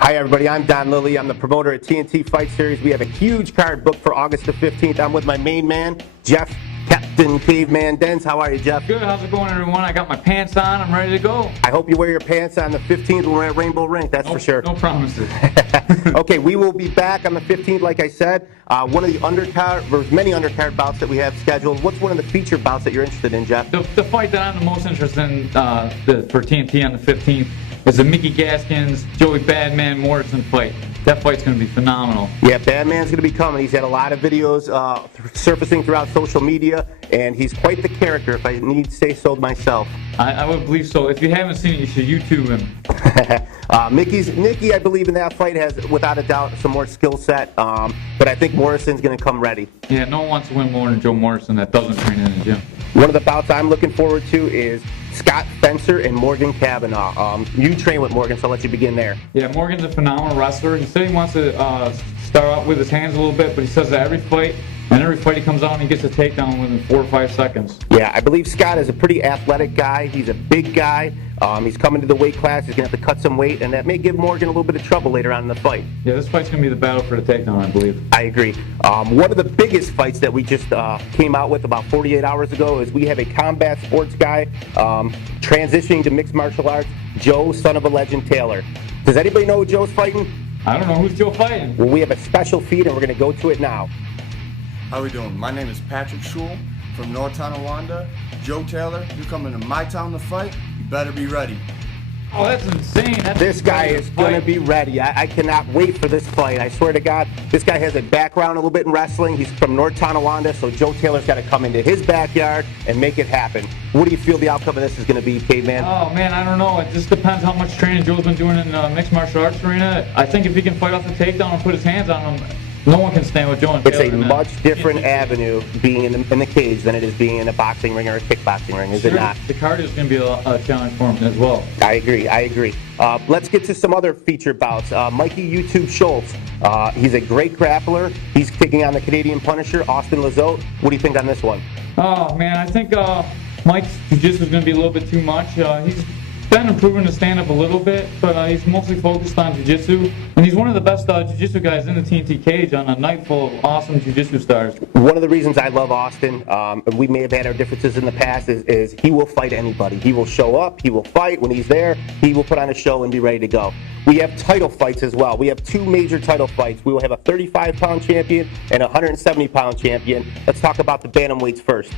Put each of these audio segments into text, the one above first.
Hi everybody, I'm Don Lilly. I'm the promoter at TNT Fight Series. We have a huge card booked for August the 15th. I'm with my main man, Jeff, Captain Caveman Dens. How are you, Jeff? Good, how's it going, everyone? I got my pants on, I'm ready to go. I hope you wear your pants on the 15th when we're at Rainbow Rink, that's for sure. No promises. Okay, we will be back on the 15th, like I said. One of the undercard, there's many undercard bouts that we have scheduled. What's one of the feature bouts that you're interested in, Jeff? The fight that I'm the most interested in for TNT on the 15th is the Mickey Gaskins, Joey Badman Morrison fight. That fight's going to be phenomenal. Yeah, Badman's going to be coming. He's had a lot of videos surfacing throughout social media, and he's quite the character, if I need to say so myself. I would believe so. If you haven't seen it, you should YouTube him. Nicky, I believe in that fight has, without a doubt, some more skill set, but I think Morrison's going to come ready. Yeah, no one wants to win more than Joe Morrison that doesn't train in the gym. One of the bouts I'm looking forward to is Scott Fencer and Morgan Cavanaugh. You train with Morgan, so I'll let you begin there. Yeah, Morgan's a phenomenal wrestler. He said he wants to start out with his hands a little bit, but he says that every fight he comes out and he gets a takedown within 4 or 5 seconds. Yeah, I believe Scott is a pretty athletic guy. He's a big guy. He's coming to the weight class. He's going to have to cut some weight, and that may give Morgan a little bit of trouble later on in the fight. Yeah, this fight's going to be the battle for the takedown, I believe. I agree. One of the biggest fights that we just came out with about 48 hours ago is we have a combat sports guy transitioning to mixed martial arts, Joe, son of a legend, Taylor. Does anybody know who Joe's fighting? I don't know. Who's Joe fighting? Well, we have a special feed, and we're going to go to it now. How we doing? My name is Patrick Schul from North Tonawanda. Joe Taylor, you coming to my town to fight? You better be ready. Oh, that's insane. This guy is going to be ready. I cannot wait for this fight. I swear to God, this guy has a background a little bit in wrestling. He's from North Tonawanda, so Joe Taylor's got to come into his backyard and make it happen. What do you feel the outcome of this is going to be, Caveman? Oh, man, I don't know. It just depends how much training Joe's been doing in the mixed martial arts arena. I think if he can fight off the takedown and put his hands on him, no one can stand with Joe and Taylor. It's a much different avenue being in the cage than it is being in a boxing ring or a kickboxing ring, is it not? The cardio is going to be a challenge for him as well. I agree. Let's get to some other featured bouts. Mikey YouTube Schultz. He's a great grappler. He's taking on the Canadian Punisher, Austin Lazote. What do you think on this one? Oh, man, I think Mike's jiu-jitsu is going to be a little bit too much. He's been improving to stand up a little bit, but he's mostly focused on jiu-jitsu, and he's one of the best jiu-jitsu guys in the TNT cage on a night full of awesome jiu-jitsu stars. One of the reasons I love Austin, we may have had our differences in the past, is he will fight anybody. He will show up, he will fight. When he's there, he will put on a show and be ready to go. We have title fights as well. We have 2 major title fights. We will have a 35-pound champion and a 170-pound champion. Let's talk about the bantamweights first.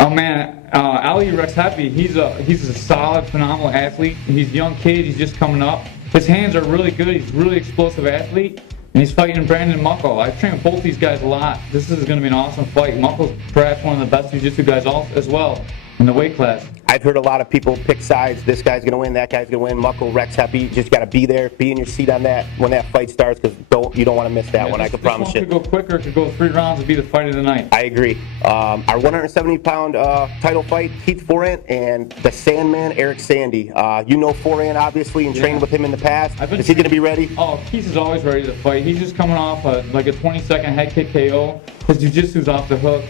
Oh man, Ali Rexhapi, he's a solid, phenomenal athlete. He's a young kid, he's just coming up. His hands are really good, he's a really explosive athlete, and he's fighting Brandon Muckle. I've trained both these guys a lot. This is going to be an awesome fight. Muckle's perhaps one of the best jiu-jitsu guys as well in the weight class. I've heard a lot of people pick sides. This guy's going to win, that guy's going to win. Muckle, Rex Happy, you just got to be there, be in your seat on that when that fight starts, because you don't want to miss that one, I can promise you. This one could go quicker, it could go 3 rounds and be the fight of the night. I agree. Our 170-pound title fight, Keith Foran and the Sandman, Eric Sandy. You know Foran, obviously, and trained with him in the past. Is he going to be ready? Oh, Keith is always ready to fight. He's just coming off like a 20-second head kick KO. His jiu-jitsu's off the hook.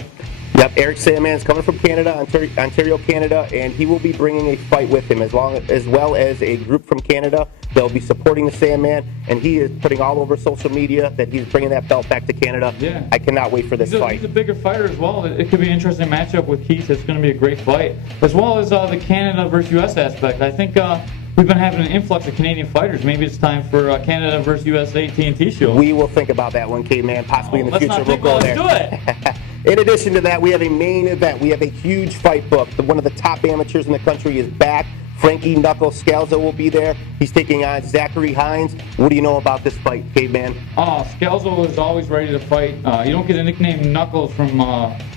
Yep, Eric Sandman's coming from Canada, Ontario, Canada, and he will be bringing a fight with him as well as a group from Canada. They'll be supporting the Sandman, and he is putting all over social media that he's bringing that belt back to Canada. Yeah. I cannot wait for this fight. He's a bigger fighter as well. It could be an interesting matchup with Keith. It's going to be a great fight, as well as the Canada versus U.S. aspect. I think we've been having an influx of Canadian fighters. Maybe it's time for Canada versus USA TNT show. We will think about that one, Caveman. Possibly in the future we'll go there. Let's do it. In addition to that, we have a main event. We have a huge fight booked. One of the top amateurs in the country is back. Frankie Knuckles Scalzo will be there. He's taking on Zachary Hines. What do you know about this fight, Caveman? Scalzo is always ready to fight. You don't get a nickname Knuckles from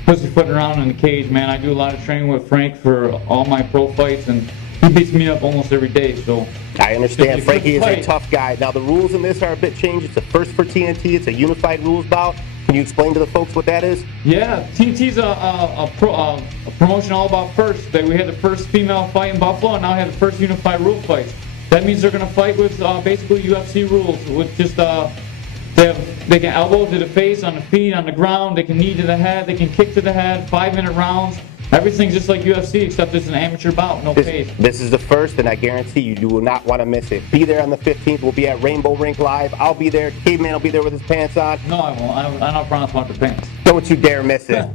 pussyfooting around in the cage, man. I do a lot of training with Frank for all my pro fights, and he beats me up almost every day. So I understand. Frankie is a tough guy. Now, the rules in this are a bit changed. It's a first for TNT. It's a unified rules bout. Can you explain to the folks what that is? Yeah, TNT's a promotion all about first. We had the first female fight in Buffalo, and now we have the first unified rule fights. That means they're going to fight with basically UFC rules, with just they can elbow to the face, on the feet, on the ground. They can knee to the head. They can kick to the head. 5-minute rounds. Everything's just like UFC, except it's an amateur bout, no pace. This is the first, and I guarantee you, you will not want to miss it. Be there on the 15th. We'll be at Rainbow Rink Live. I'll be there. Caveman will be there with his pants on. No, I won't. I don't promise about the pants. Don't you dare miss it.